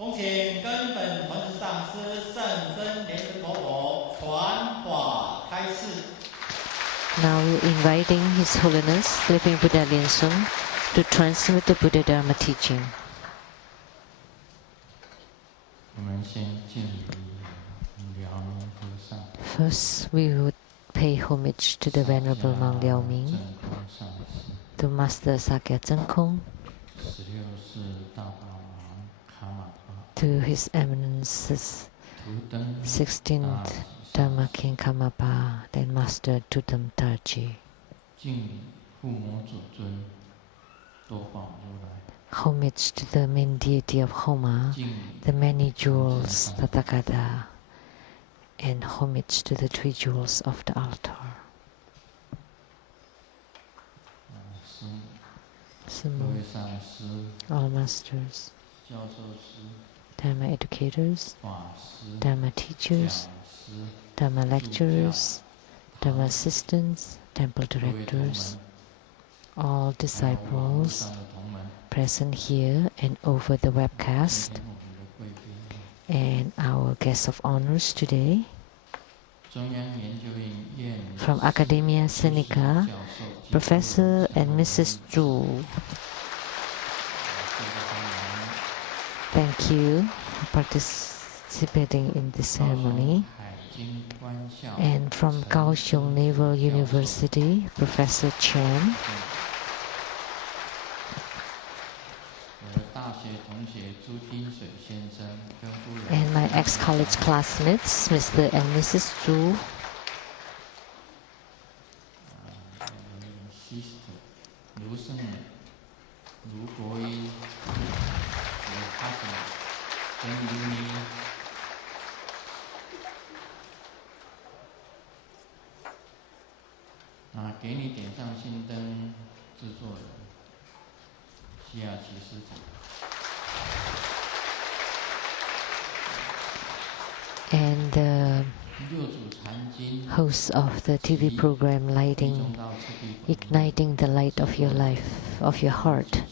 恭请根本传承上师圣真莲生活佛传法开示。Now we're inviting His Holiness, Living Buddha Lian, to transmit the Buddha Dharma teaching. First, we would pay homage to the Venerable Monk Liao Ming, to Master Sakya Zengkong, to His Eminence's 16th Dharma King Karmapa, then Master Tutam Tarji. Homage to the main deity of Homa, the many jewels, Tathagata, and homage to the three jewels of the altar. All masters, Dharma educators, Dharma teachers, Dharma lecturers, Dharma assistants, temple directors, all disciples present here and over the webcast, and our guests of honors today from Academia Sinica, Professor and Mrs. Zhu. Thank you for participating in this ceremony. And from Kaohsiung Naval University, Professor Chen. And my ex-college classmates, Mr. and Mrs. Zhu. And the host of the TV program Igniting the Light of Your Life, of Your Heart,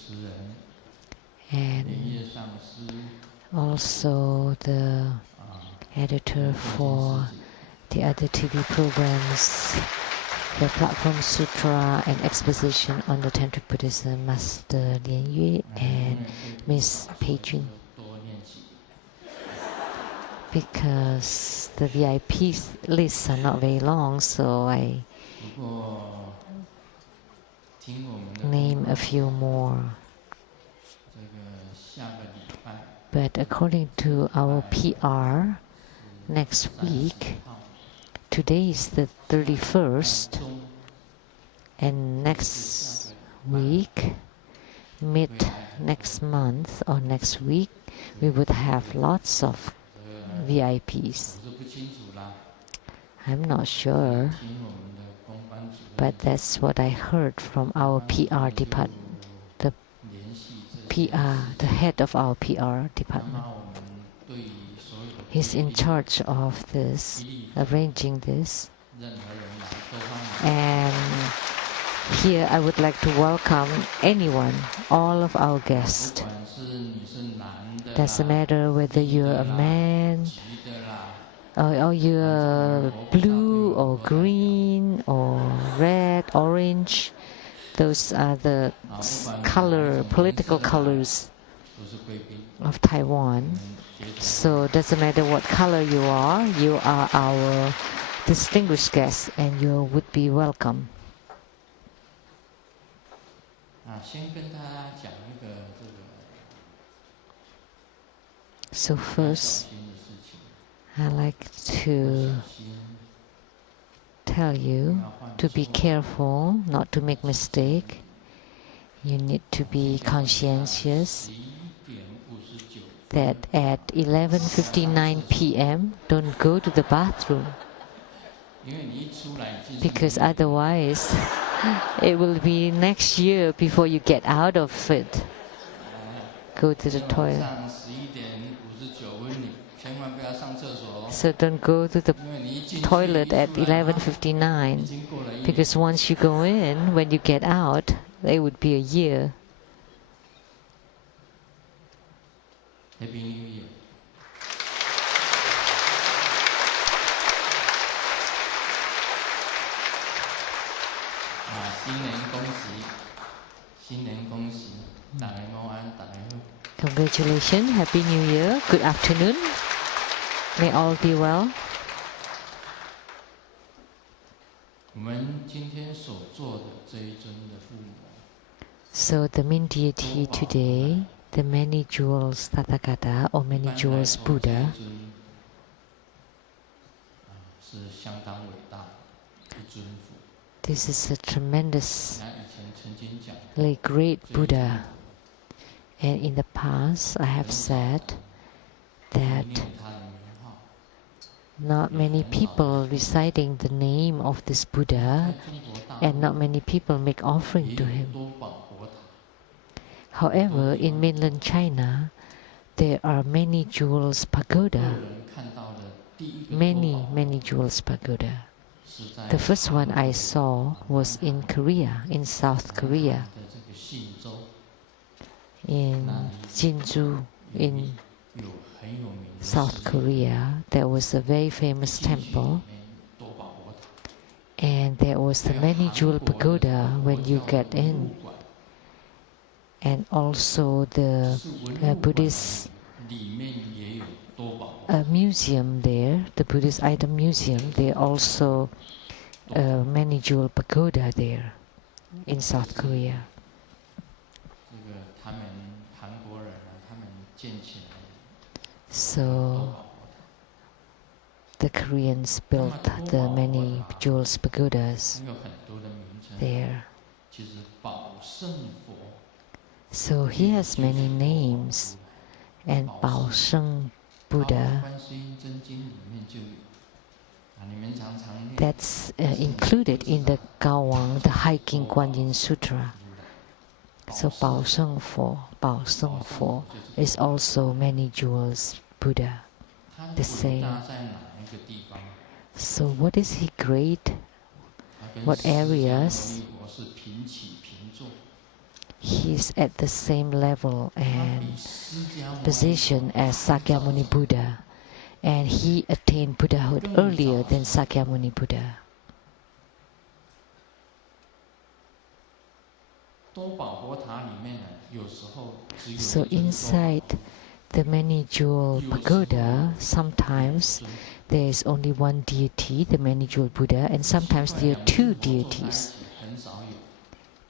and also the editor for the other TV programs, the Platform Sutra and Exposition on the Tantric Buddhism, Master Lian Yue and Miss Pei Jun. Because the VIP lists are not very long, so I name a few more. But according to our PR, next week, today is the 31st, and next week, next month or next week, we would have lots of VIPs. I'm not sure, but that's what I heard from our PR department, the head of our PR department. He's in charge of this, arranging this. And here I would like to welcome anyone, all of our guests. Doesn't matter whether you're a man, or you're blue or green or red, orange. Those are the political colors of Taiwan. So it doesn't matter what color you are our distinguished guest, and you would be welcome. So first, I'd like to tell you to be careful, not to make mistake. You need to be conscientious that at 11:59 p.m. don't go to the bathroom, because otherwise it will be next year before you get out of it. Go to the toilet. So don't go to the toilet at 11:59, because once you go in, when you get out, it would be a year. Happy New Year. 新年恭喜，新年恭喜，大家午安，大家好。Congratulations, Happy New Year, good afternoon. May all be well. 我们今天所做的这一尊的父母。So the main deity today, the many jewels Tathagata or many jewels Buddha, 是相当伟大的一尊佛。This is a tremendously great Buddha. And in the past, I have said that not many people reciting the name of this Buddha and not many people make offering to him. However, in mainland China, there are many jewels pagoda. Many jewels pagoda. The first one I saw was in Korea, in South Korea, in Jinju, in South Korea. There was a very famous temple, and there was a many jewel pagoda when you get in, and also the Buddhist museum there, the Buddhist item museum. There are also many jewel pagoda there in South Korea. So the Koreans built the many jewels pagodas there. So he has many names, and Bao Sheng Buddha, that's included in the Gawang, the Hiking Guan Yin Sutra. So Bao Sheng Fo is also many jewels Buddha, the same. So what is he great? What areas? He is at the same level and position as Sakyamuni Buddha, and he attained Buddhahood earlier than Sakyamuni Buddha. So inside the many jewel pagoda, sometimes there is only one deity, the many jewel Buddha, and sometimes there are two deities.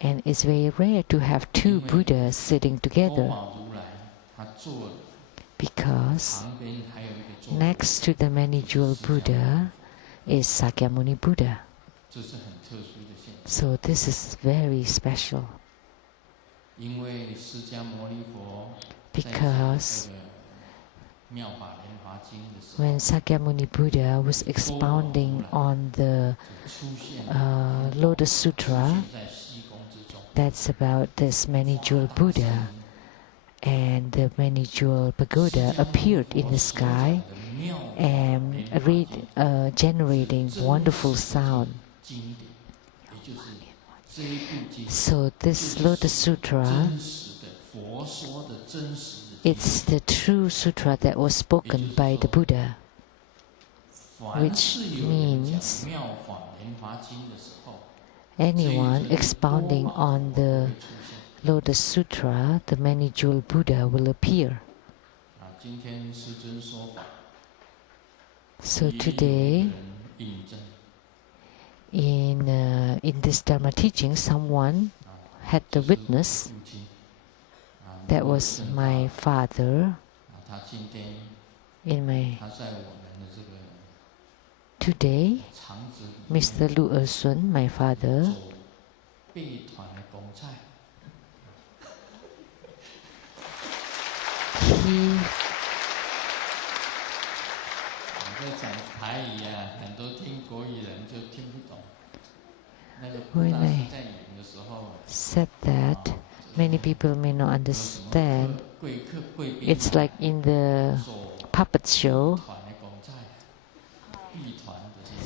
And it's very rare to have two Buddhas sitting together, because next to the many jewel Buddha is Sakyamuni Buddha. So this is very special. Because when Sakyamuni Buddha was expounding on the Lotus Sutra, that's about this many jewel Buddha, and the many jewel pagoda appeared in the sky and generating wonderful sound. So this Lotus Sutra, it's the true sutra that was spoken by the Buddha, which means anyone expounding on the Lotus Sutra, the many jewel Buddha will appear. So today, in this Dharma teaching, someone had the witness. That was my father. Today, Mr. Lu Ersun, my father, when I said that, many people may not understand. It's like in the puppet show.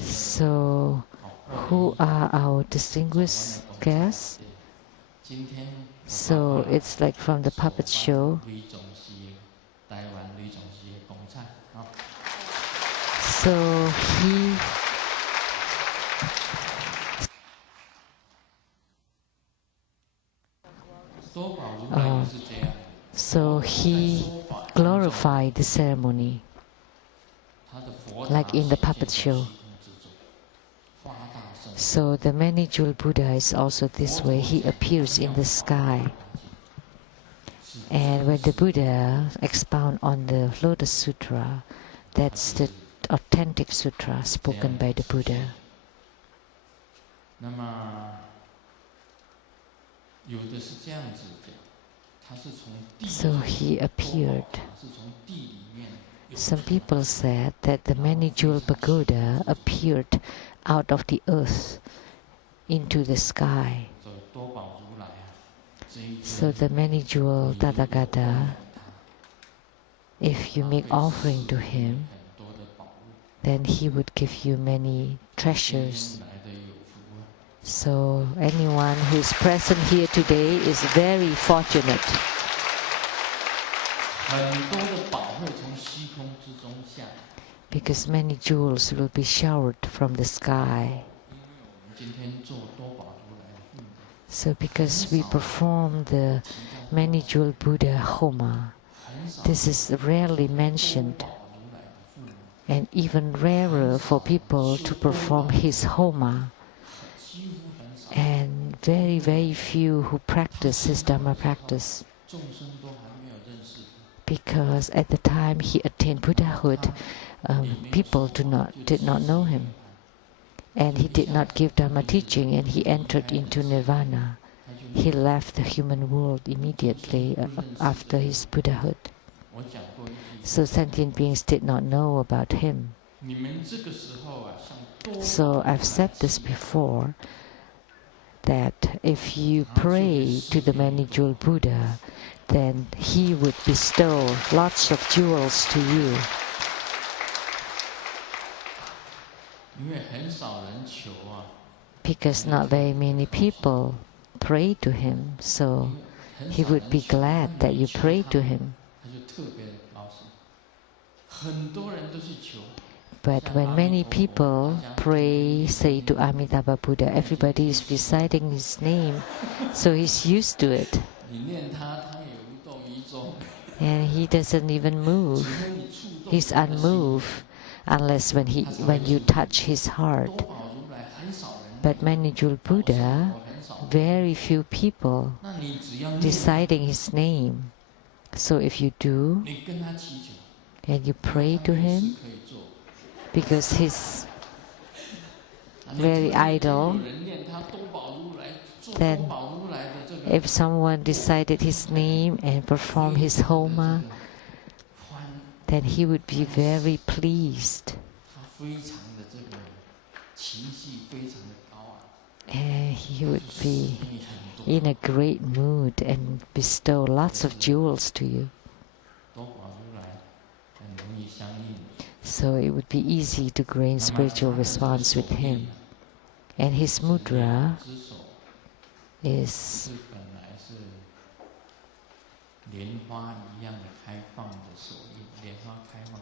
So, who are our distinguished guests? So, it's like from the puppet show. So he glorified the ceremony, like in the puppet show. So the many-jeweled Buddha is also this way. He appears in the sky. And when the Buddha expound on the Lotus Sutra, that's the authentic sutra spoken by the Buddha. So he appeared. Some people said that the many-jeweled pagoda appeared out of the earth into the sky. So the many-jeweled Tathagata, if you make offering to him, then he would give you many treasures. So anyone who is present here today is very fortunate. Because many jewels will be showered from the sky. So because we perform the many-jeweled Buddha Homa, this is rarely mentioned, and even rarer for people to perform his Homa, and very, very few who practice his Dharma practice. Because at the time he attained Buddhahood, people did not know him. And he did not give Dharma teaching, and he entered into Nirvana. He left the human world immediately after his Buddhahood. So sentient beings did not know about him. So I've said this before, that if you pray to the many-jeweled Buddha, then he would bestow lots of jewels to you. Because not very many people pray to him, so he would be glad that you pray to him. But when many people pray, say, to Amitabha Buddha, everybody is reciting his name, so he's used to it. And he doesn't even move. He's unmoved unless when you touch his heart. But many-jeweled Buddha, very few people reciting his name. So if you do, and you pray to him, because he's very idle, then if someone recited his name and performed his Homa, then he would be very pleased. And he would be in a great mood and bestow lots of jewels to you. So it would be easy to gain spiritual response with him. And his mudra is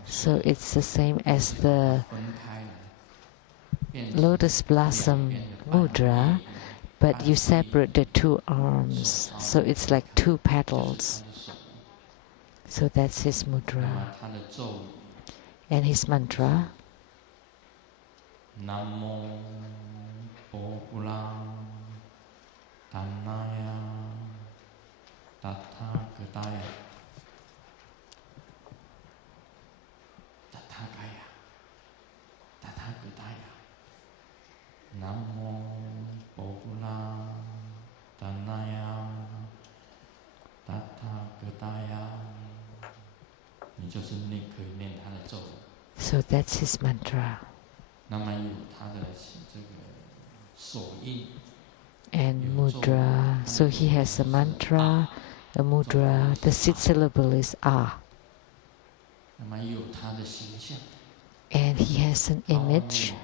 so it's the same as the lotus blossom mudra, but you separate the two arms, so it's like two petals. So that's his mudra. And his mantra, Namo Popula Tanaya Tathagaya Tathagaya Tathagaya Namo Popula Tanaya Tathagaya. So that's his mantra. And mudra, so he has a mantra, a mudra, the sixth syllable is Ah. And he has an image,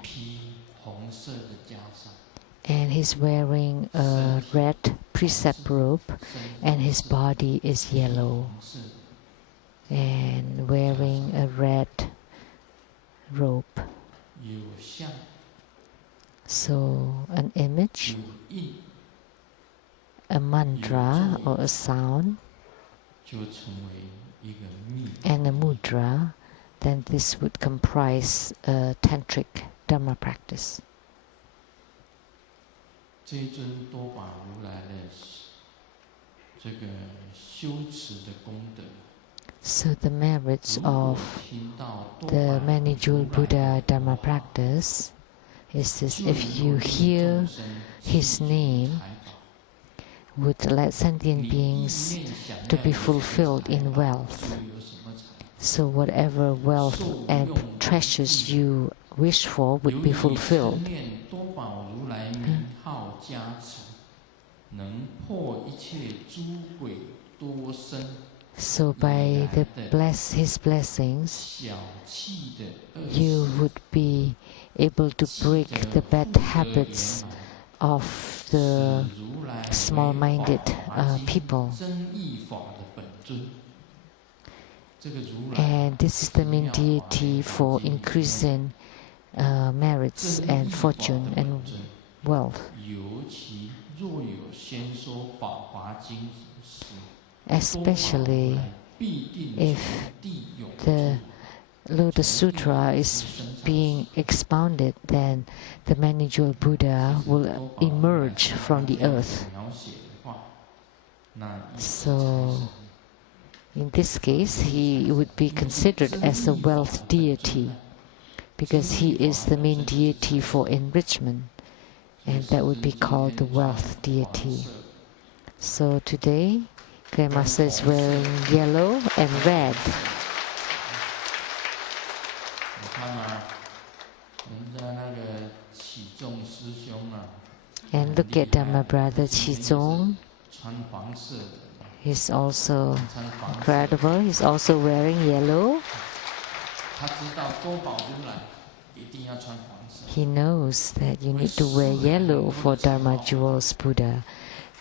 and he's wearing a red precept robe, and his body is yellow. And So an image, a mantra or a sound, and a mudra, then this would comprise a tantric Dharma practice. So the merits of the many-jeweled Buddha Dharma practice is this: if you hear his name, would let sentient beings to be fulfilled in wealth. So whatever wealth and treasures you wish for would be fulfilled. So by his blessings, you would be able to break the bad habits of the small-minded people. And this is the main deity for increasing merits and fortune and wealth. Especially if the Lotus Sutra is being expounded, then the many-jeweled Buddha will emerge from the earth. So, in this case, he would be considered as a wealth deity, because he is the main deity for enrichment, and that would be called the wealth deity. So today, Grandmaster is wearing yellow and red. And look at my brother Qizong. He's also incredible. He's also wearing yellow. He knows that you need to wear yellow for Dharma Jewels Buddha.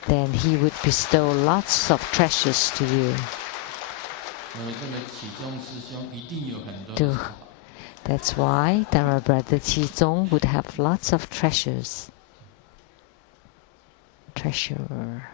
Then he would bestow lots of treasures to you. That's why Dharma brother Qizong would have lots of treasures. Treasure.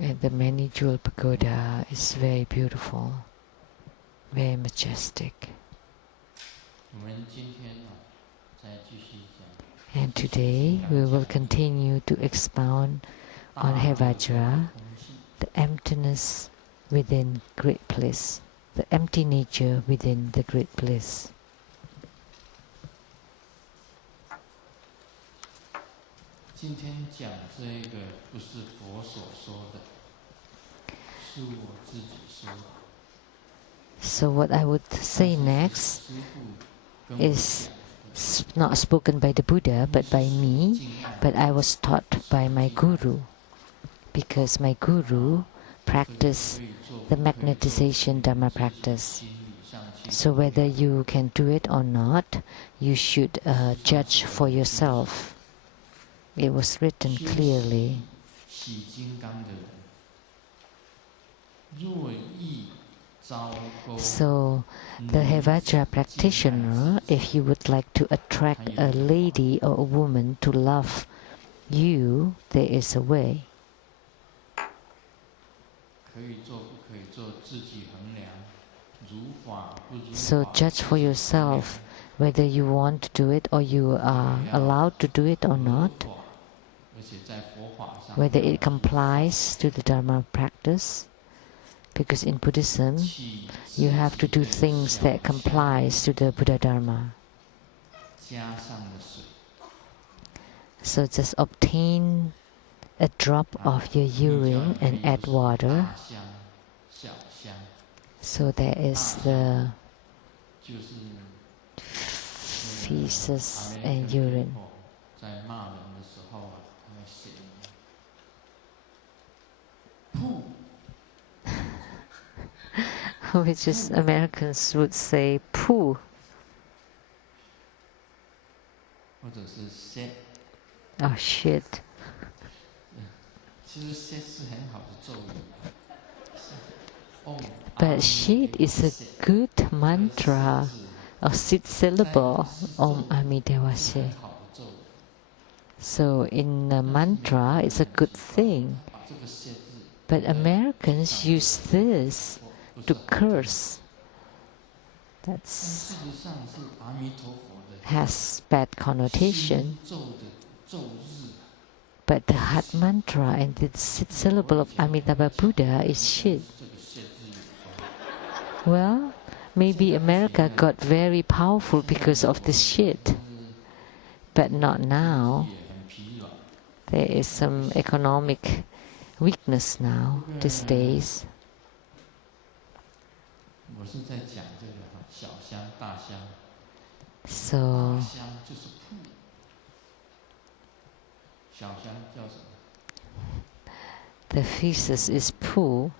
And the many-jeweled pagoda is very beautiful, very majestic. And today we will continue to expound on Hevajra, the emptiness within great bliss, the empty nature within the great bliss. So what I would say next is not spoken by the Buddha but by me, but I was taught by my guru, because my guru practiced the magnetization Dharma practice. So whether you can do it or not, you should judge for yourself. It was written clearly. So the Hevajra practitioner, if you would like to attract a lady or a woman to love you, there is a way. So judge for yourself whether you want to do it or you are allowed to do it or not, whether it complies to the Dharma practice. Because in Buddhism, you have to do things that complies to the Buddha Dharma. So just obtain a drop of your urine and add water. So there is the feces and urine. Which is Americans would say poo. or shit. But shit is a good mantra, a 6 syllable, Om Amideva Se. So in a mantra, it's a good thing. But Americans use this to curse. That has bad connotation. But the heart mantra and the 6 syllable of Amitabha Buddha is shit. Well, maybe America got very powerful because of this shit. But not now. There is some economic weakness now, these days. So, the thesis is Pu.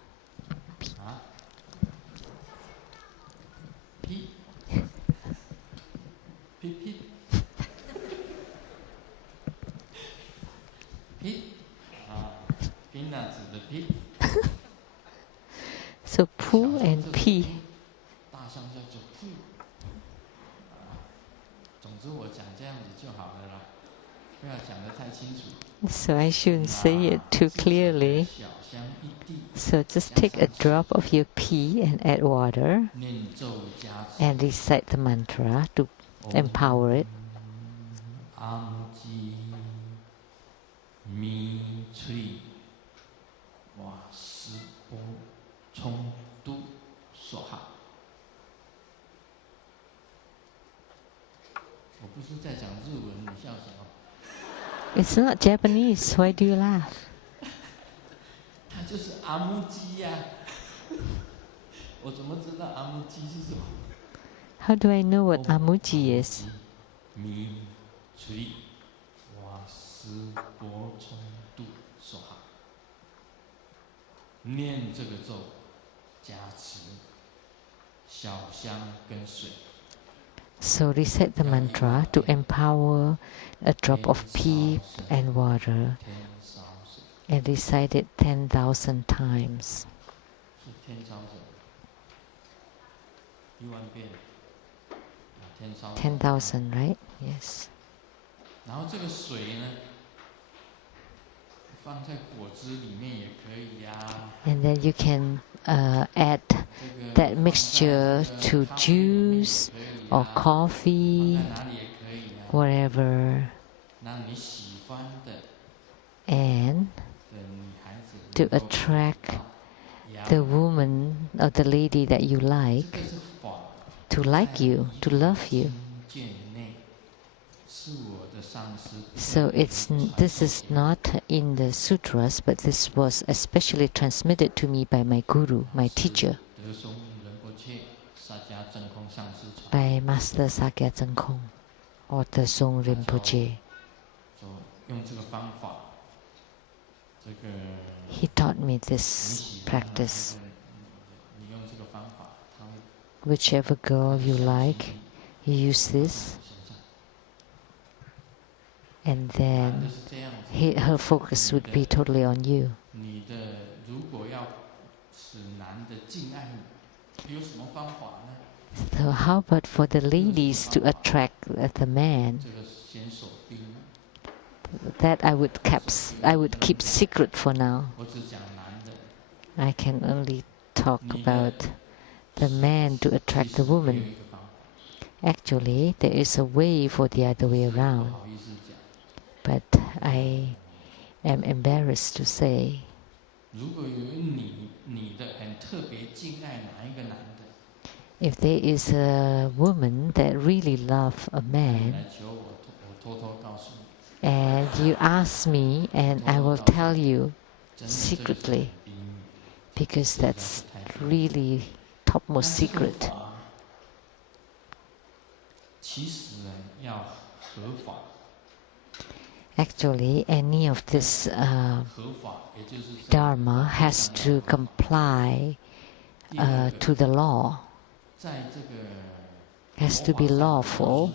So Pu and Pi. So I shouldn't say it too clearly. So just take a drop of your pee and add water and recite the mantra to empower it. It's not Japanese. Why do you laugh? How do I know what amuji is? So recite the mantra to empower a drop of pee and water and recite it 10,000 times. 10,000, right? Yes. And then you can add that mixture to juice or coffee, whatever, and to attract the woman or the lady that you like to like you, to love you. So this is not in the sutras, but this was especially transmitted to me by my guru, my teacher, by Master Sakya Zengkong or the Song Rinpoche. He taught me this practice. Whichever girl you like, you use this, and then her focus would be totally on you. So how about for the ladies to attract the man? That I would keep secret for now. I can only talk about the man to attract the woman. Actually, there is a way for the other way around. But I am embarrassed to say. If there is a woman that really loves a man, and you ask me, and I will tell you secretly, because that's really topmost secret. Actually, any of this Dharma has to comply to the law. Has to be lawful,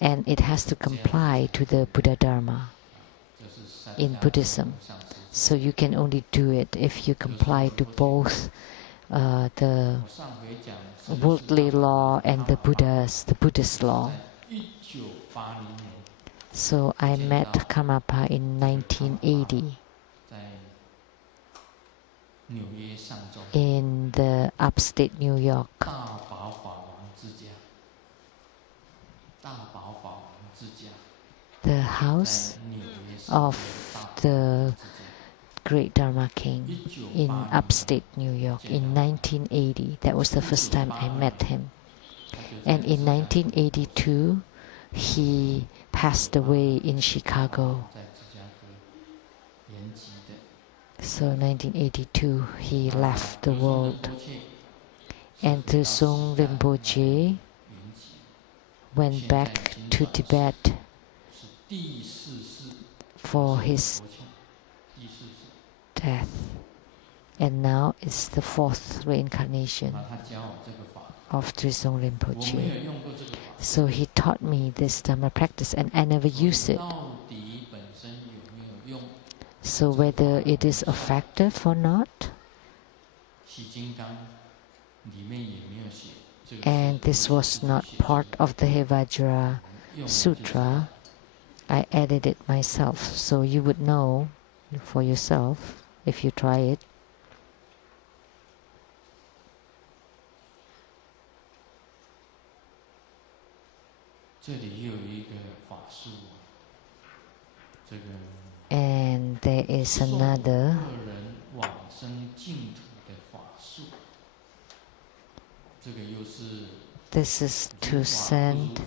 and it has to comply to the Buddha Dharma. in Buddhism. So you can only do it if you comply to both the worldly law and the Buddhist law. So I met Karmapa in 1980 in the upstate New York. The house of the great Dharma king in upstate New York in 1980. That was the first time I met him. And in 1982, he passed away in Chicago. So 1982, he left the world. And Tsang Rinpoche went back to Tibet for his death. And now it's the fourth reincarnation of Tsang Rinpoche. So he taught me this Dharma practice and I never use it. So whether it is effective or not, and this was not part of the Hevajra Sutra, I added it myself. So you would know for yourself if you try it. And there is another. This is to send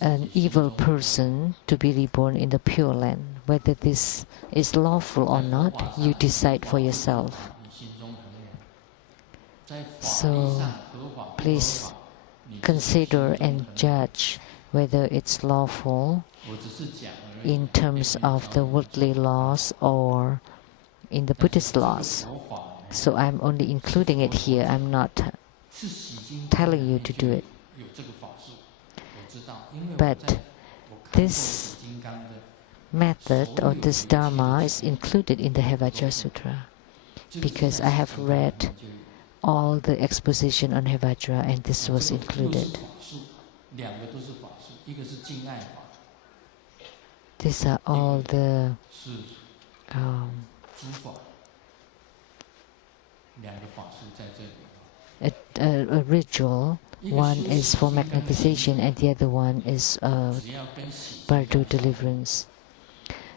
an evil person to be reborn in the Pure Land. Whether this is lawful or not, you decide for yourself. So please consider and judge whether it's lawful in terms of the worldly laws or in the Buddhist laws. So I'm only including it here. I'm not telling you to do it. But this method or this Dharma is included in the Hevajra Sutra because I have read all the exposition on Hevajra and this was included. These are all the a ritual. One is for magnetization and the other one is Bardo deliverance.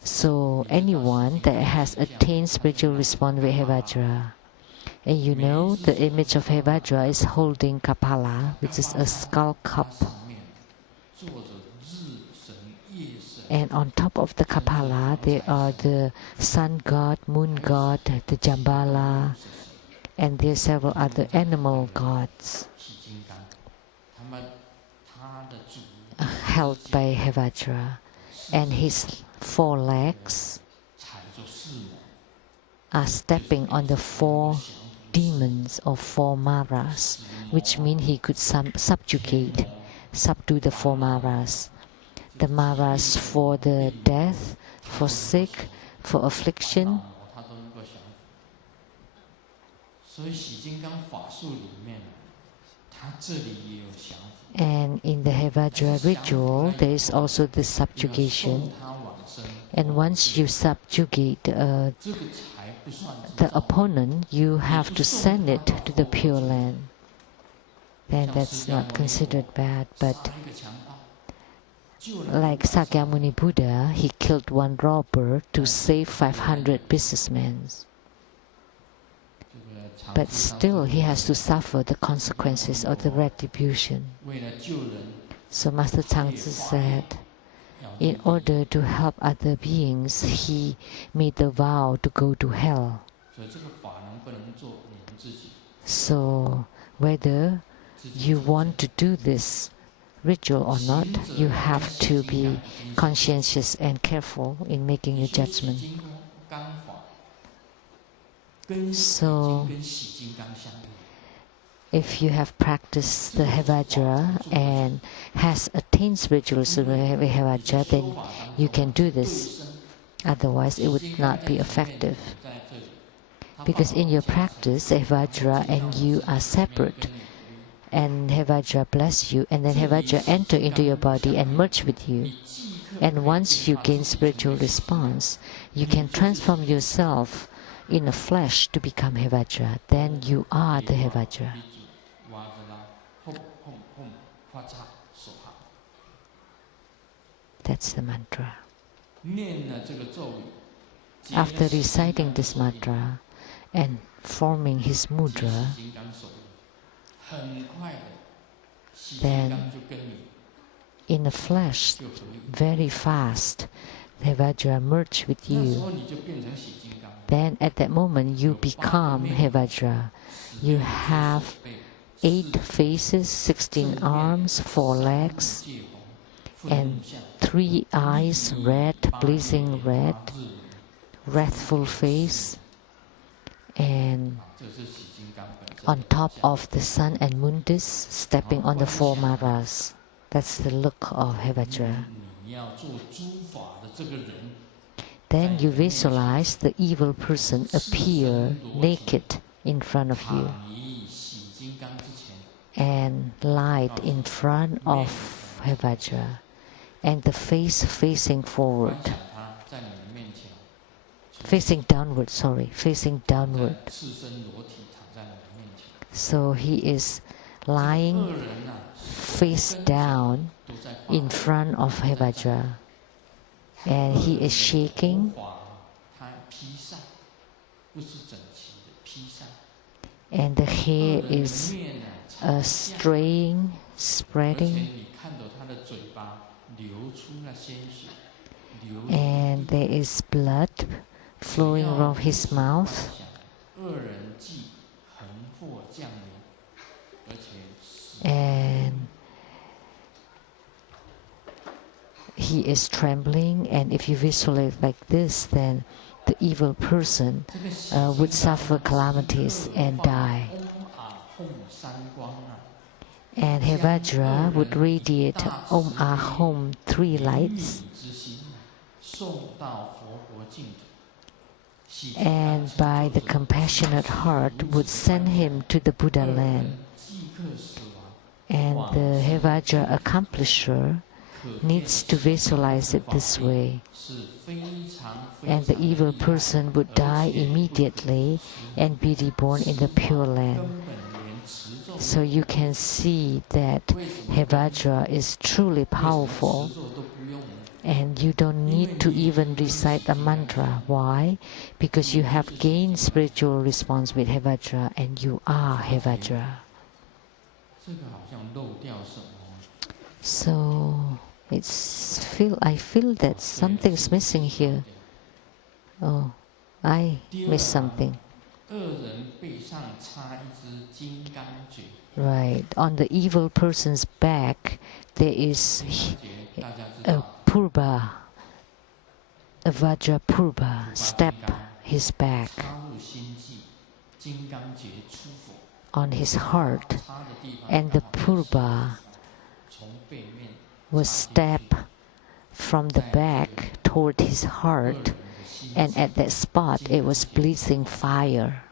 So anyone that has attained spiritual response with Hevajra, and you know the image of Hevajra is holding Kapala, which is a skull cup. And on top of the Kapala, there are the sun god, moon god, the Jambala, and there are several other animal gods held by Hevajra. And his 4 legs are stepping on the 4 demons or 4 maras, which means he could subdue the 4 maras. The maras for the death, for sick, for affliction. And in the Hevajra ritual, there is also the subjugation. And once you subjugate the opponent, you have to send it to the Pure Land. Then that's not considered bad, but like Sakyamuni Buddha, he killed 1 robber to save 500 businessmen. But still, he has to suffer the consequences of the retribution. So Master Tsang said, in order to help other beings, he made the vow to go to hell. So whether you want to do this ritual or not, you have to be conscientious and careful in making your judgment. So if you have practiced the Hevajra and has attained spiritualism with Hevajra, then you can do this. Otherwise, it would not be effective. Because in your practice, Hevajra and you are separate. And Hevajra bless you, and then Hevajra enter into your body and merge with you. And once you gain spiritual response, you can transform yourself in a flesh to become Hevajra. Then you are the Hevajra. That's the mantra. After reciting this mantra and forming his mudra, then in the flesh, very fast, Hevajra merge with you. Then at that moment you become Hevajra. You have 8 faces, 16 arms, 4 legs, and 3 eyes, red, blazing red, wrathful face, and on top of the sun and moon disk, stepping on the 4 maras. That's the look of Hevajra. Then you visualize the evil person appear naked in front of you and light in front of Hevajra and the face facing forward. Facing downward. So he is lying face down in front of Hevajra, and he is shaking, and the hair is straying, spreading, and there is blood flowing from his mouth. And he is trembling, and if you visualize like this, then the evil person would suffer calamities and die. And Hevajra would radiate Om Ahom 3 lights, and by the compassionate heart would send him to the Buddha land. And the Hevajra accomplisher needs to visualize it this way. And the evil person would die immediately and be reborn in the Pure Land. So you can see that Hevajra is truly powerful, and you don't need to even recite a mantra. Why? Because you have gained spiritual response with Hevajra, and you are Hevajra. So I feel that something's missing here. Oh, I missed something. Right. On the evil person's back, there is a purba, a Vajra purba, step his back. On his heart, and the purba was stabbed from the back toward his heart, and at that spot it was blazing fire.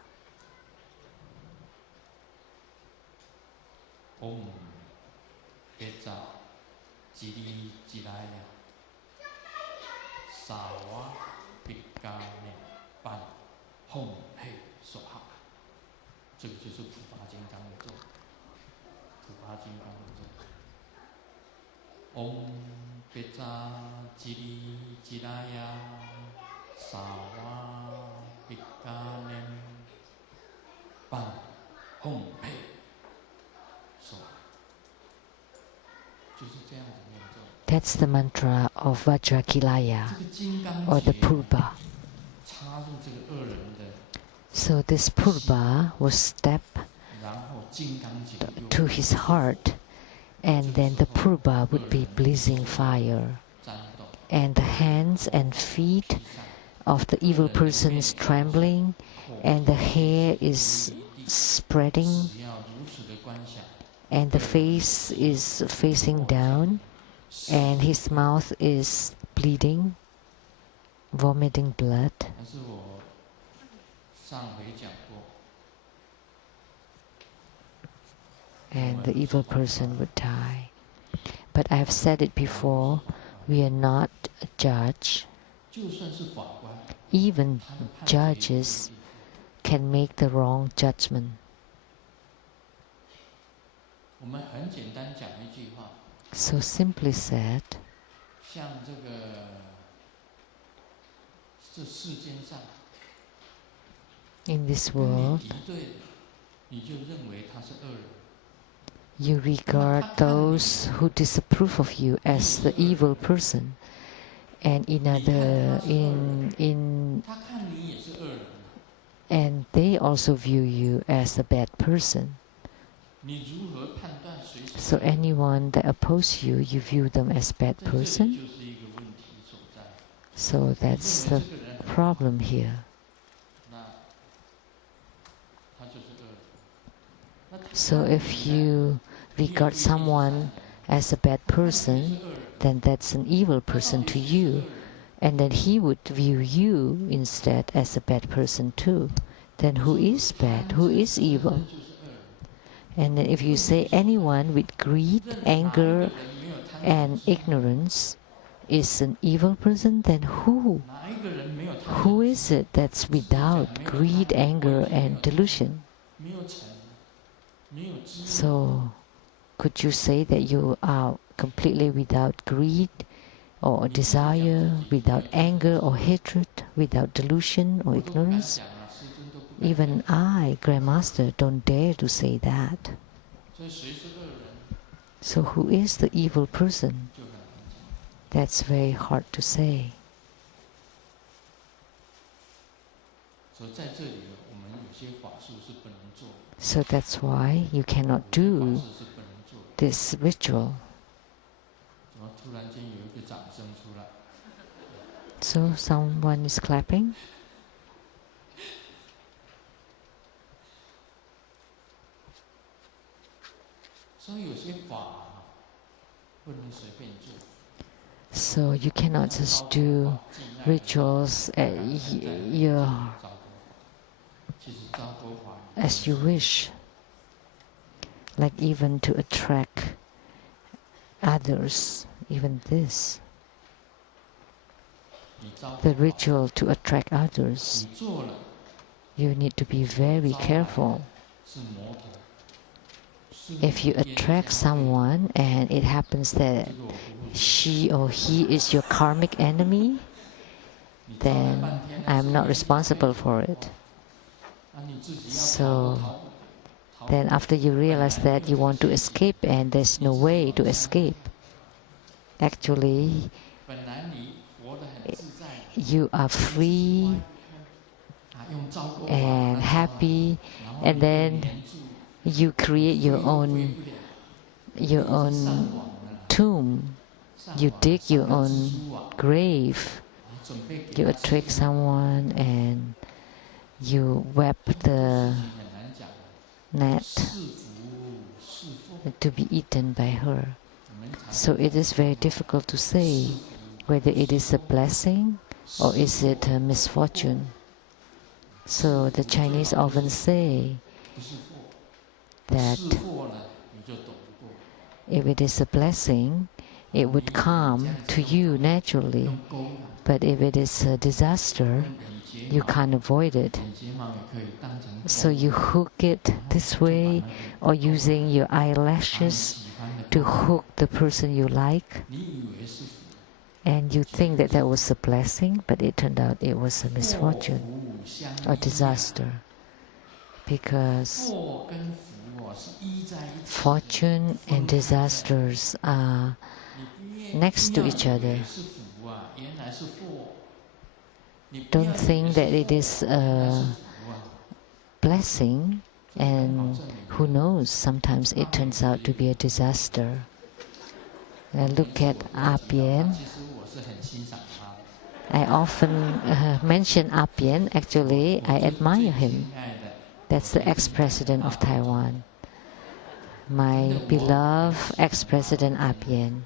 That's the mantra of Vajrakilaya, or the purba. So this purba was stepped to his heart, and then the purba would be blazing fire, and the hands and feet of the evil person is trembling, and the hair is spreading, and the face is facing down, and his mouth is bleeding, vomiting blood. And the evil person would die. But I have said it before, we are not a judge. Even judges can make the wrong judgment. So simply said, in this world, you regard those who disapprove of you as the evil person, and and they also view you as a bad person. So anyone that opposes you, you view them as bad person. So that's the problem here. So if you regard someone as a bad person, then that's an evil person to you. And then he would view you instead as a bad person too. Then who is bad? Who is evil? And then if you say anyone with greed, anger, and ignorance is an evil person, then who? Who is it that's without greed, anger, and delusion? So, could you say that you are completely without greed or desire, without anger or hatred, without delusion or ignorance? Even I, Grandmaster, don't dare to say that. So who is the evil person? That's very hard to say. So that's why you cannot do this ritual. So someone is clapping. So you cannot just do rituals as you wish, like even to attract others, even this. The ritual to attract others, you need to be very careful. If you attract someone and it happens that she or he is your karmic enemy, then I'm not responsible for it. So then after you realize that, you want to escape and there's no way to escape. Actually, you are free and happy, and then you create your own tomb. You dig your own grave. You attract someone and you web the net to be eaten by her. So it is very difficult to say whether it is a blessing or is it a misfortune. So the Chinese often say that if it is a blessing, it would come to you naturally. But if it is a disaster, you can't avoid it. So you hook it this way, or using your eyelashes to hook the person you like. And you think that that was a blessing, but it turned out it was a misfortune or disaster. Because fortune and disasters are next to each other. Don't think that it is a blessing, and who knows, sometimes it turns out to be a disaster. Look at Lian. I often mention Lian. Actually, I admire him. That's the ex-president of Taiwan. My beloved ex-president Lian.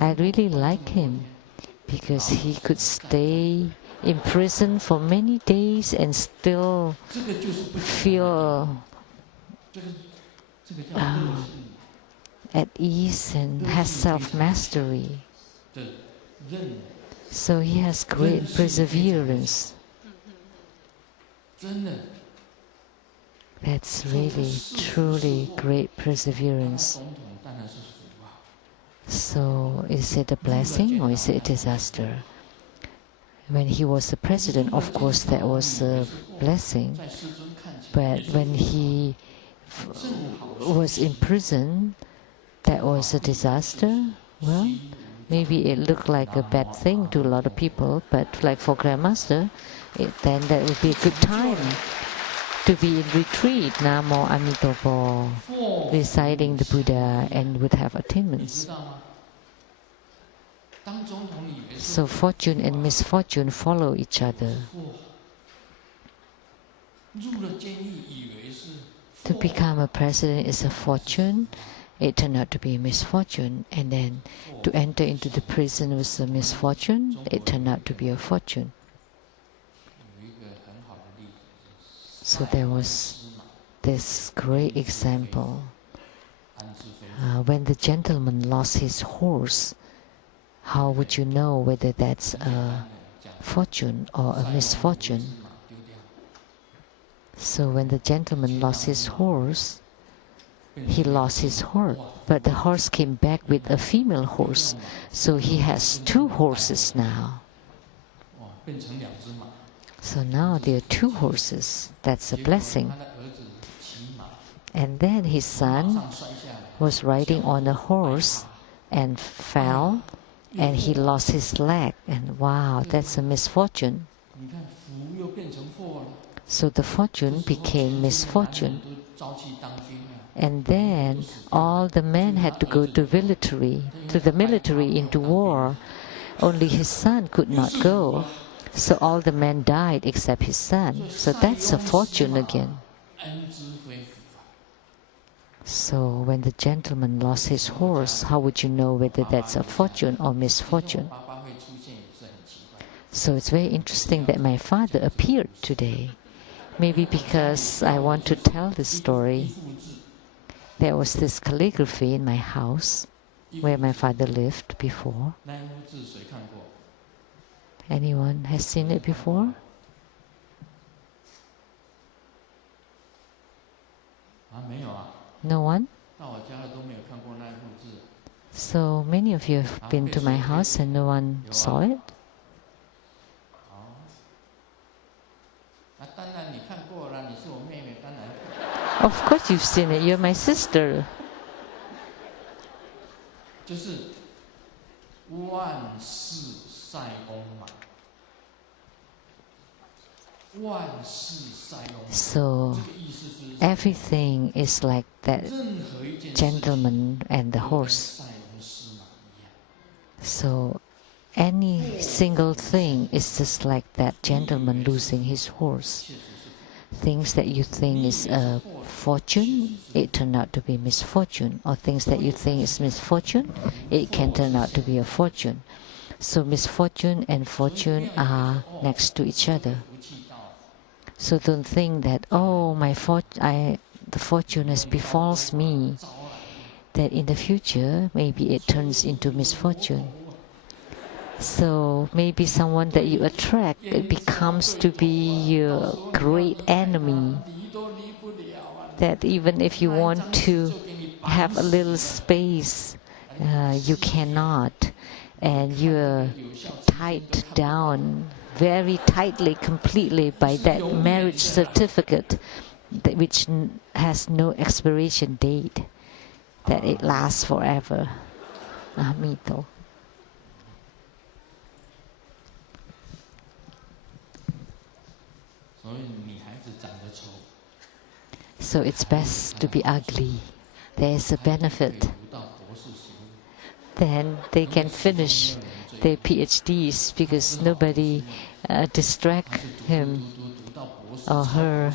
I really like him because he could stay in prison for many days and still feel at ease and has self-mastery. So he has great perseverance. That's really, truly great perseverance. So is it a blessing or is it a disaster? When he was the president, of course, that was a blessing. But when he was in prison, that was a disaster. Well, maybe it looked like a bad thing to a lot of people, but like for Grandmaster, then that would be a good time to be in retreat, Namo Amitopo, reciting the Buddha, and would have attainments. So fortune and misfortune follow each other. To become a president is a fortune. It turned out to be a misfortune. And then to enter into the prison was a misfortune. It turned out to be a fortune. So there was this great example. When the gentleman lost his horse, how would you know whether that's a fortune or a misfortune? So when the gentleman lost his horse, he lost his horse, but the horse came back with a female horse. So he has two horses now. So now there are two horses. That's a blessing. And then his son was riding on a horse and fell, and he lost his leg. And wow, that's a misfortune. So the fortune became misfortune. And then all the men had to go to the military into war. Only his son could not go. So all the men died except his son. So that's a fortune again. So when the gentleman lost his horse, how would you know whether that's a fortune or misfortune? So it's very interesting that my father appeared today. Maybe because I want to tell this story. There was this calligraphy in my house where my father lived before. Anyone has seen it before? No one? So many of you have been to my house and no one saw it? Of course you've seen it. You're my sister. So everything is like that gentleman and the horse. So any single thing is just like that gentleman losing his horse. Things that you think is a fortune, it turned out to be misfortune. Or things that you think is misfortune, it can turn out to be a fortune. So misfortune and fortune are next to each other. So don't think that, oh, the fortune has befalls me, that in the future maybe it turns into misfortune. So maybe someone that you attract, it becomes to be your great enemy. That even if you want to have a little space, you cannot. And you're tied down very tightly, completely by that marriage certificate, which has no expiration date, that it lasts forever. Amito. So it's best to be ugly. There is a benefit. Then they can finish their PhDs because nobody distract him or her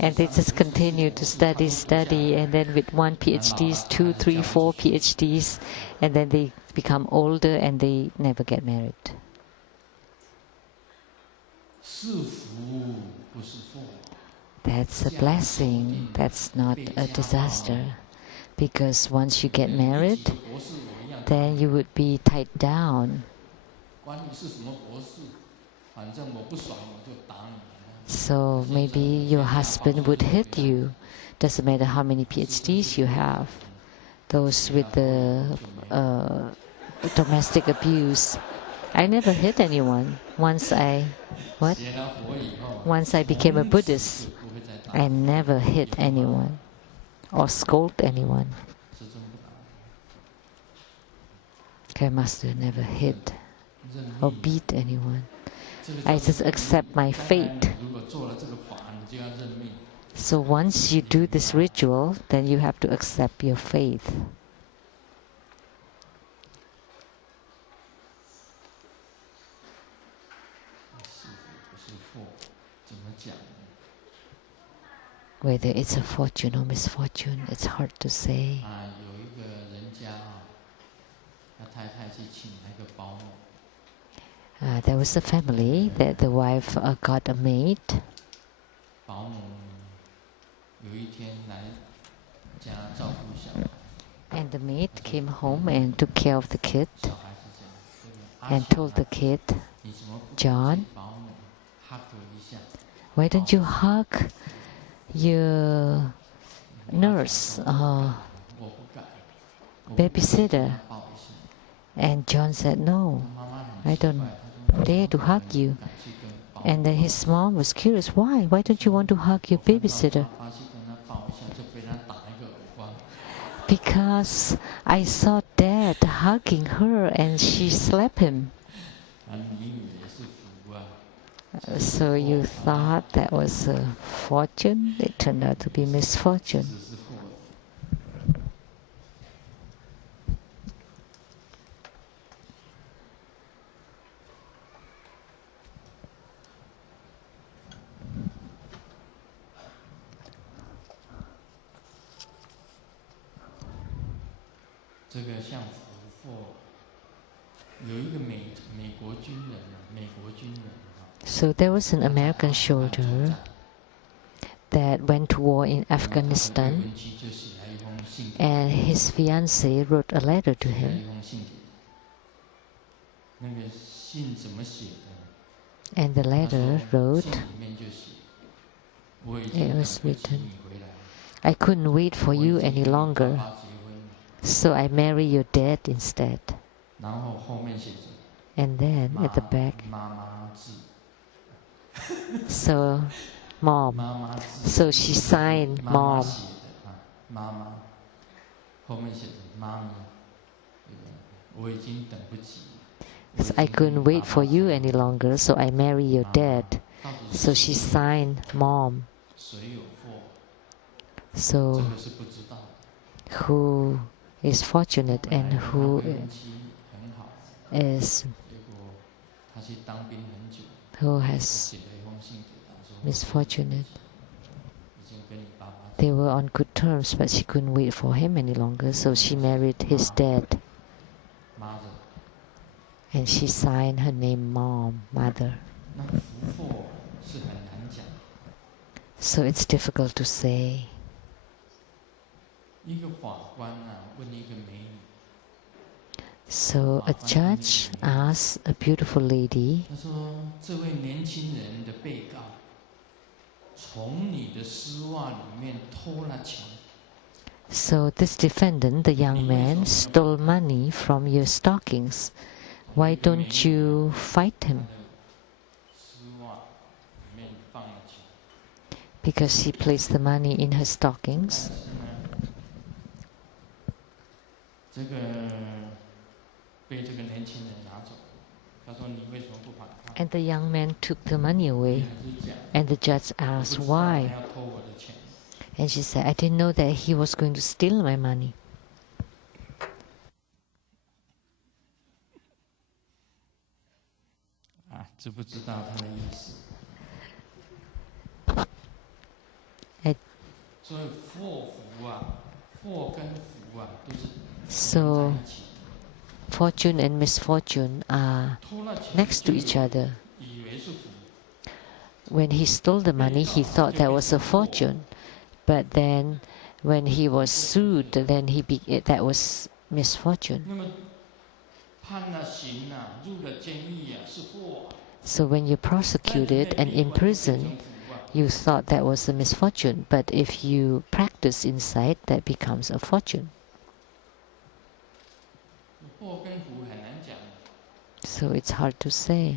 And they just continue to study, and then with 1 PhDs, 2, 3, 4 PhDs, and then they become older and they never get married. That's a blessing, that's not a disaster. Because once you get married, then you would be tied down. So maybe your husband would hit you. Doesn't matter how many PhDs you have. Those with the domestic abuse. I never hit anyone. Once I became a Buddhist, I never hit anyone or scold anyone. Okay, Master never hit or beat anyone. I just accept my fate. So once you do this ritual, then you have to accept your fate. Whether it's a fortune or misfortune, it's hard to say. There was a family that the wife got a maid. And the maid came home and took care of the kid and told the kid, John, why don't you hug your nurse or babysitter? And John said, no, I don't dare to hug you. And then his mom was curious, why? Why don't you want to hug your babysitter? Because I saw Dad hugging her and she slapped him. So you thought that was a fortune? It turned out to be misfortune. So there was an American soldier that went to war in Afghanistan, and his fiancée wrote a letter to him. And the letter wrote, it was written, I couldn't wait for you any longer, so I marry your dad instead. And then at the back, so mom. So she signed mom. So I couldn't wait for you any longer, so I marry your dad. So she signed mom. So who is fortunate and who has misfortunate? They were on good terms, but she couldn't wait for him any longer, so she married his dad. And she signed her name mom, mother. So it's difficult to say. So a judge asked a beautiful lady, so this defendant, the young man, stole money from your stockings. Why don't you fight him? Because he placed the money in her stockings. And the young man took the money away. And the judge asked, why? And she said, I didn't know that he was going to steal my money. So, fortune and misfortune are next to each other. When he stole the money, he thought that was a fortune. But then, when he was sued, then that was misfortune. So when you prosecuted and imprisoned, you thought that was a misfortune. But if you practice inside, that becomes a fortune. So it's hard to say.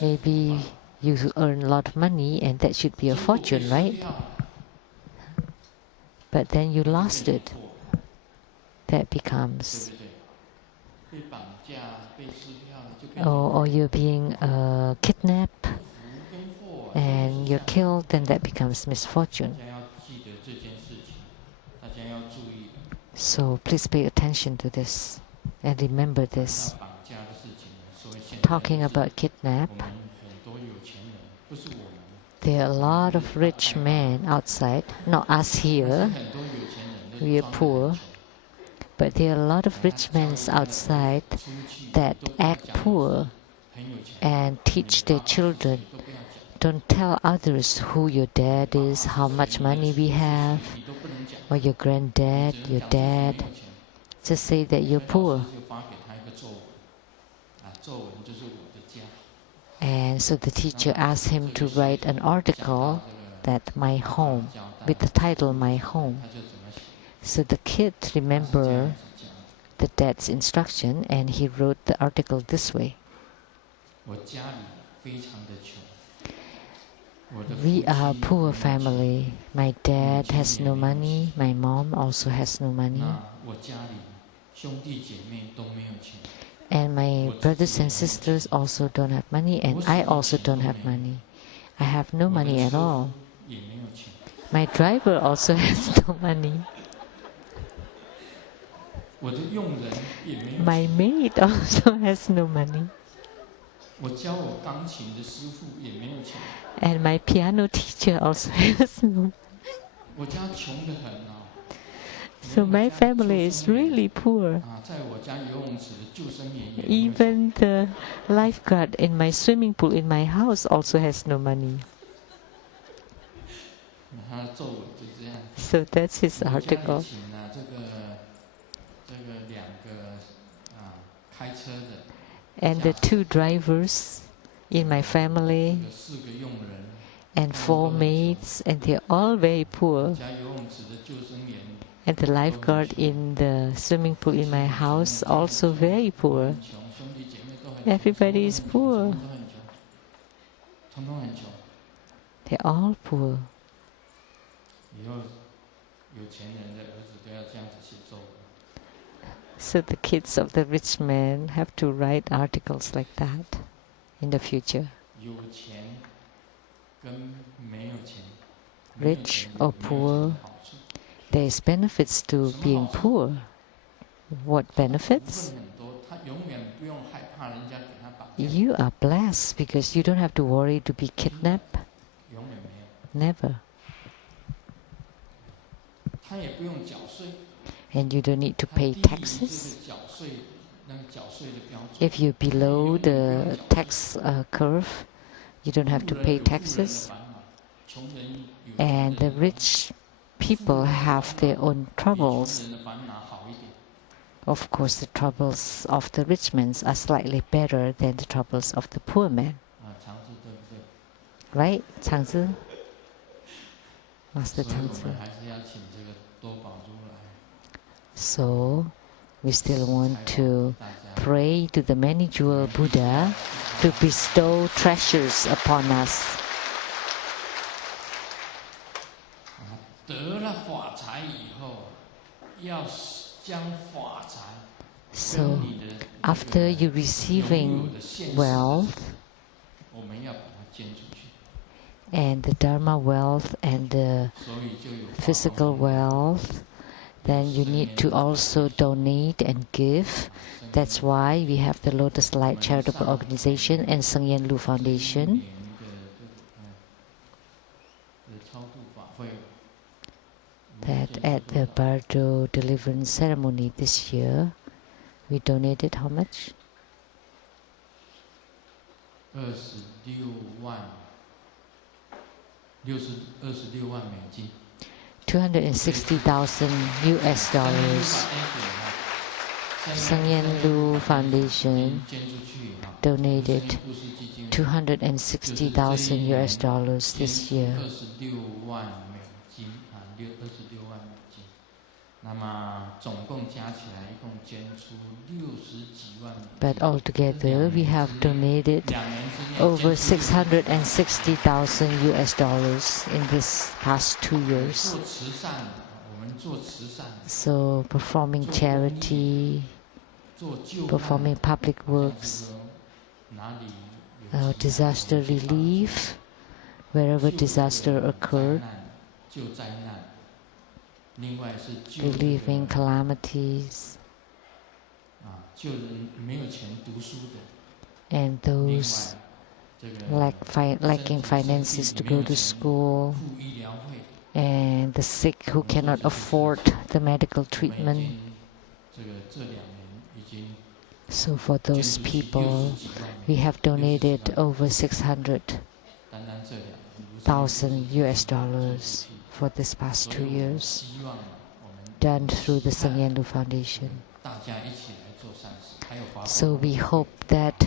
Maybe you earn a lot of money and that should be a fortune, right? But then you lost it. That becomes... Or you're being kidnapped and you're killed, then that becomes misfortune. So please pay attention to this and remember this. Talking about kidnap, there are a lot of rich men outside, not us here, we are poor, but there are a lot of rich men outside that act poor and teach their children, don't tell others who your dad is, how much money we have, or your granddad, your dad. Just say that you're poor. And so the teacher asked him to write an article that my home, with the title My Home. So the kid remembered the dad's instruction and he wrote the article this way. We are a poor family. My dad has no money, my mom also has no money. And my brothers and sisters also don't have money, and I also don't have money. I have no money at all. My driver also has no money. My maid also has no money. And my piano teacher also has no money. So my family is really poor. Even the lifeguard in my swimming pool in my house also has no money. So that's his article. And the 2 drivers in my family and 4 maids, and they're all very poor. And the lifeguard in the swimming pool in my house also very poor. Everybody is poor. They're all poor. So the kids of the rich men have to write articles like that in the future. Rich or poor, there is benefits to being poor. What benefits? You are blessed because you don't have to worry to be kidnapped. Never. And you don't need to pay taxes. If you're below the tax curve, you don't have to pay taxes. And the rich people have their own troubles. Of course, the troubles of the rich men are slightly better than the troubles of the poor man. Right, Changzi? Master Changzi. So, we still want to pray to the many-jeweled Buddha to bestow treasures upon us. So, after you receiving wealth, and the Dharma wealth and the physical wealth, then you need to also donate and give. That's why we have the Lotus Light Charitable Organization and Sheng-yen Lu Foundation. that at the Bardo deliverance ceremony this year, we donated how much? 260,000 US dollars. Sheng-yen Foundation donated 260,000 US dollars this year. But altogether, we have donated over 660,000 US dollars in this past 2 years. So, performing charity, performing public works, disaster relief, wherever disaster occurred, relieving calamities, and those lacking finances to go to school, and the sick who cannot afford the medical treatment. So for those people, we have donated over 600,000 US dollars for this past 2 years, done through the Sheng-yen Foundation. So we hope that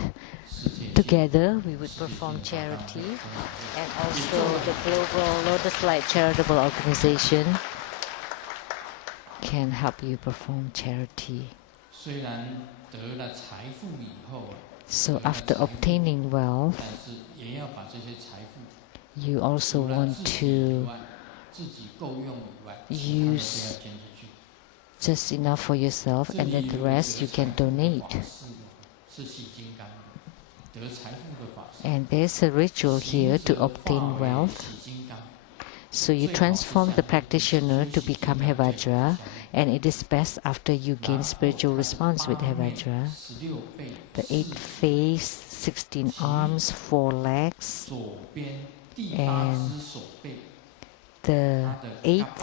together we would perform charity, and also the Global Lotus Light Charitable Organization can help you perform charity. So after obtaining wealth, you also want to use just enough for yourself, and then the rest you can donate. And there's a ritual here to obtain wealth. So you transform the practitioner to become Hevajra, and it is best after you gain spiritual response with Hevajra. The 8 face, 16 arms, 4 legs, and the 8th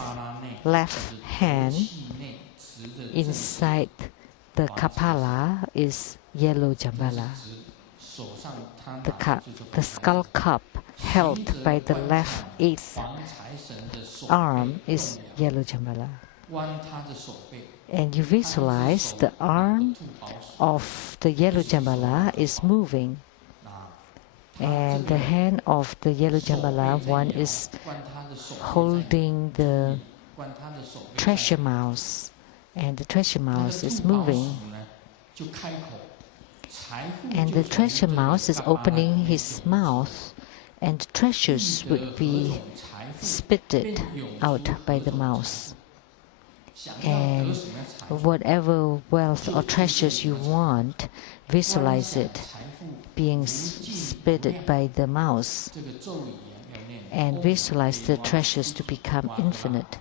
left hand inside the kapala is yellow jambala. The skull cup held by the left 8th arm is yellow jambala. And you visualize the arm of the yellow jambala is moving. And the hand of the yellow jambala, one is holding the treasure mouse, and the treasure mouse is moving. And the treasure mouse is opening his mouth, and treasures would be spitted out by the mouse. And whatever wealth or treasures you want, visualize it being spitted by the mouse, and visualize the treasures to become infinite.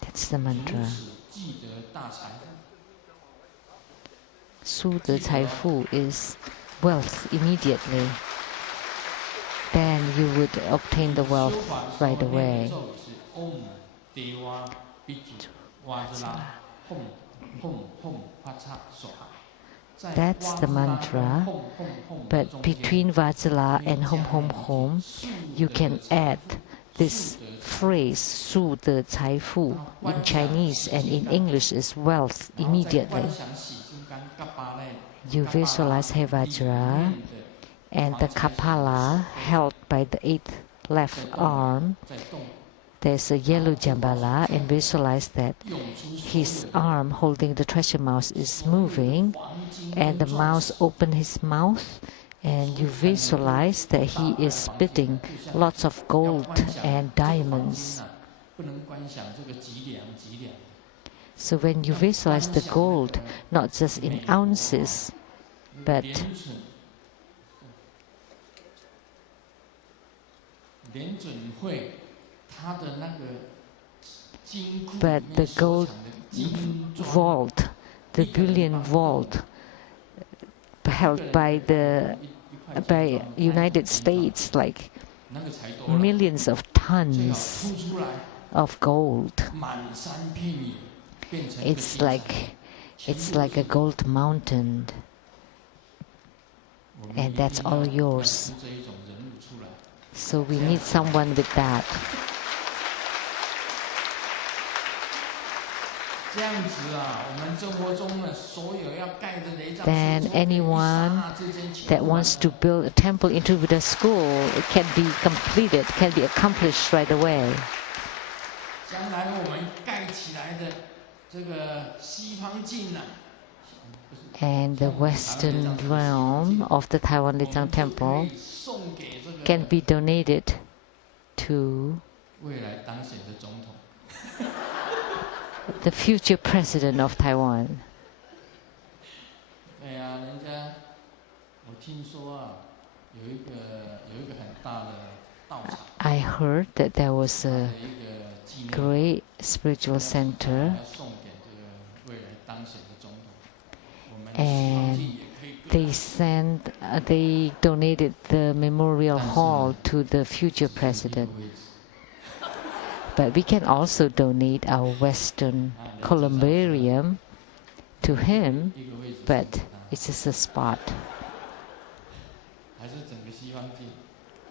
That's the mantra. Su de Cai Fu is wealth immediately. Then you would obtain the wealth right away. That's the mantra. But between Vajra and Hom Hom Hom, you can add this phrase Su de Cai Fu in Chinese, and in English is wealth immediately. You visualize Hevajra and the kapala held by the 8th left arm. There's a yellow jambala, and visualize that his arm holding the treasure mouse is moving, and the mouse open his mouth, and you visualize that he is spitting lots of gold and diamonds. So when you visualize the gold, not just in ounces, but the gold vault, the bullion vault held by the by United States, like millions of tons of gold. It's like a gold mountain, and that's all yours. So we need someone with that. Then anyone that wants to build a temple into Buddha school, it can be completed, can be accomplished right away. And the western realm of the Taiwan Lian Temple can be donated to the future president of Taiwan. I heard that there was a great spiritual center, and they donated the memorial hall to the future president. But we can also donate our Western columbarium to him, but it's just a spot.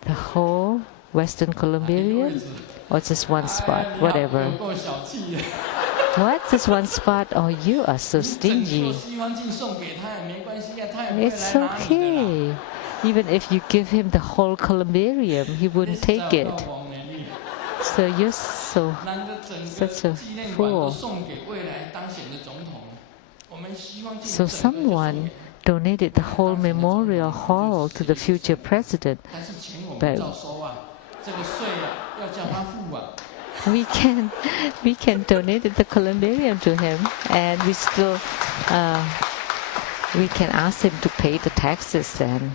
The whole Western columbarium? Or just one spot? Whatever. What? Just one spot? Oh, you are so stingy. It's okay. Even if you give him the whole columbarium, he wouldn't take it. So you're such a fool. So someone donated the whole memorial hall to the future president, but we can donate the columbarium to him, and we still we can ask him to pay the taxes then.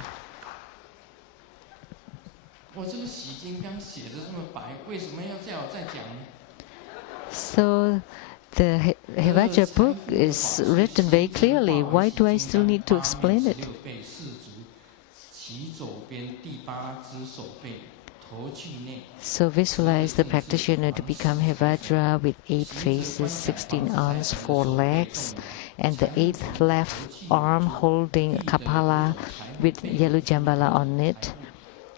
So the Hevajra book is written very clearly. Why do I still need to explain it? So visualize the practitioner to become Hevajra with 8 faces, 16 arms, 4 legs, and the 8th left arm holding Kapala with yellow jambala on it.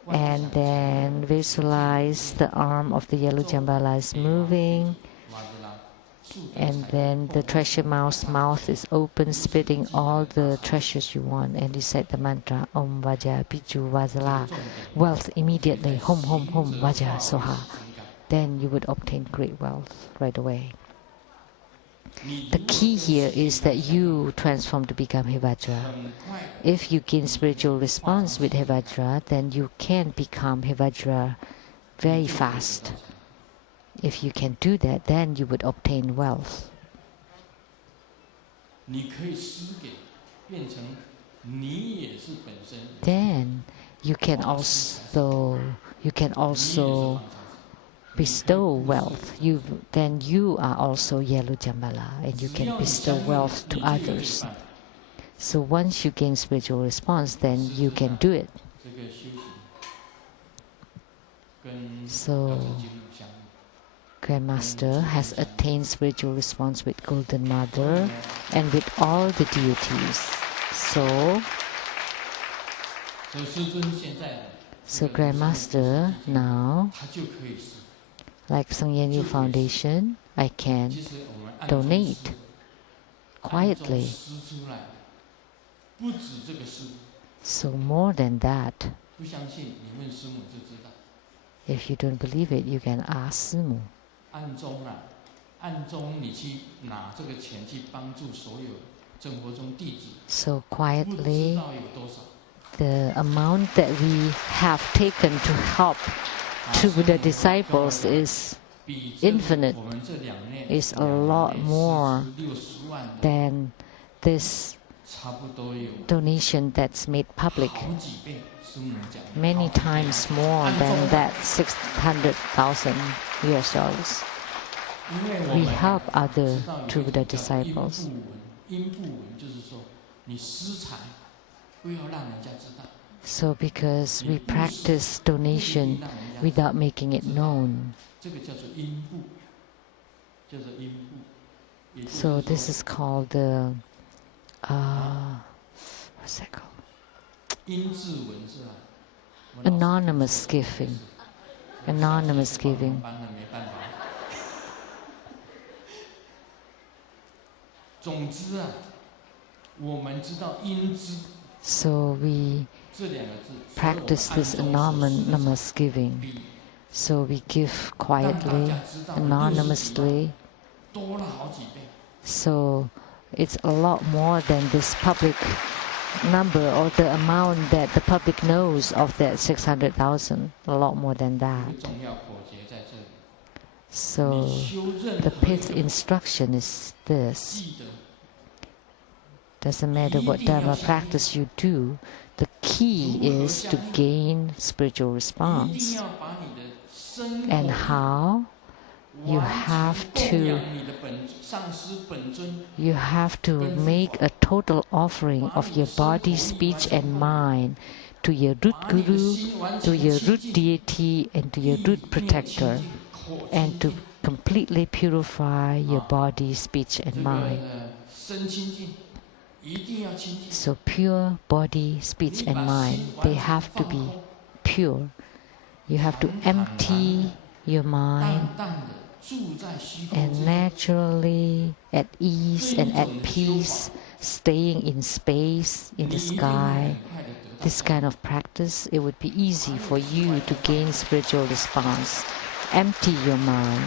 And then visualize the arm of the yellow jambala is moving. And then the treasure mouse mouth is open, spitting all the treasures you want. And you say the mantra, Om Vajra Piju Vajra, wealth immediately, hum hum hum Vajra Soha. Then you would obtain great wealth right away. The key here is that you transform to become Hevajra. If you gain spiritual response with Hevajra, then you can become Hevajra very fast. If you can do that, then you would obtain wealth. Then you can also bestow wealth. Then you are also yellow jambala, and you can bestow wealth to others. So once you gain spiritual response, then you can do it. So Grandmaster has attained spiritual response with Golden Mother and with all the deities. So Grandmaster now, like Sheng-yen Foundation, I can donate quietly. So more than that, if you don't believe it, you can ask Simu. So quietly, the amount that we have taken to help True Buddha disciples is infinite, is a lot more than this donation that's made public. Many times more than that, 600,000 US dollars. We help other True Buddha disciples. So because we practice donation without making it known. So this is called the, what's that called? Anonymous giving. Anonymous giving. So we practice this anonymous giving. So we give quietly, anonymously. So it's a lot more than this public number or the amount that the public knows of that 600,000. A lot more than that. So the fifth instruction is this. Doesn't matter what Dharma practice you do, the key is to gain spiritual response. And how? You have to make a total offering of your body, speech and mind to your root guru, to your root deity and to your root protector, and to completely purify your body, speech and mind. So pure body, speech and mind, they have to be pure. You have to empty your mind and naturally at ease and at peace, staying in space, in the sky. This kind of practice, it would be easy for you to gain spiritual response. Empty your mind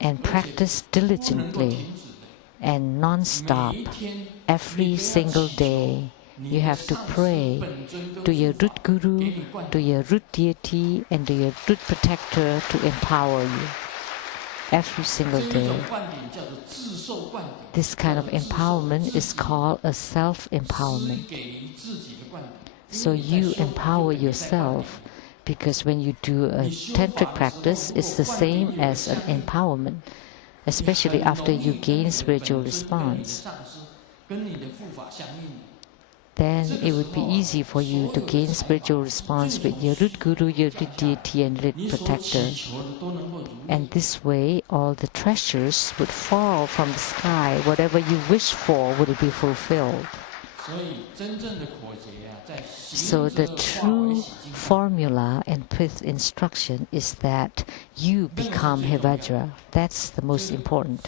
and practice diligently and non-stop every single day. You have to pray to your root guru, to your root deity, and to your root protector to empower you every single day. This kind of empowerment is called a self-empowerment. So you empower yourself, because when you do a tantric practice, it's the same as an empowerment, especially after you gain spiritual response. Then it would be easy for you to gain spiritual response with your root guru, your root deity and root protector. And this way, all the treasures would fall from the sky. Whatever you wish for would be fulfilled. So the true formula and fifth instruction is that you become Hevajra. That's the most important.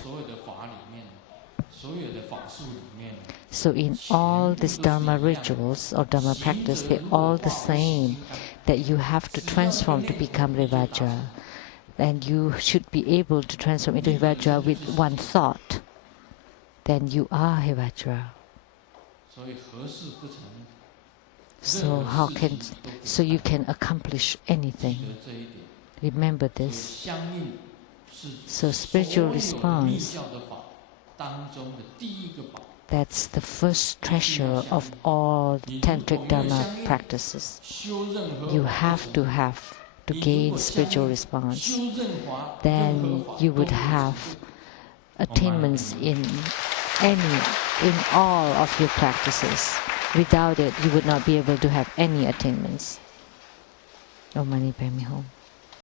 So in all these Dharma rituals or Dharma practice, they're all the same, that you have to transform to become Hevajra. And you should be able to transform into Hevajra with one thought. Then you are Hevajra. So you can accomplish anything. Remember this. So spiritual response, that's the first treasure of all tantric Dharma practices. You have to gain spiritual response. Then you would have attainments in all of your practices. Without it, you would not be able to have any attainments. Om Mani Padme Hum.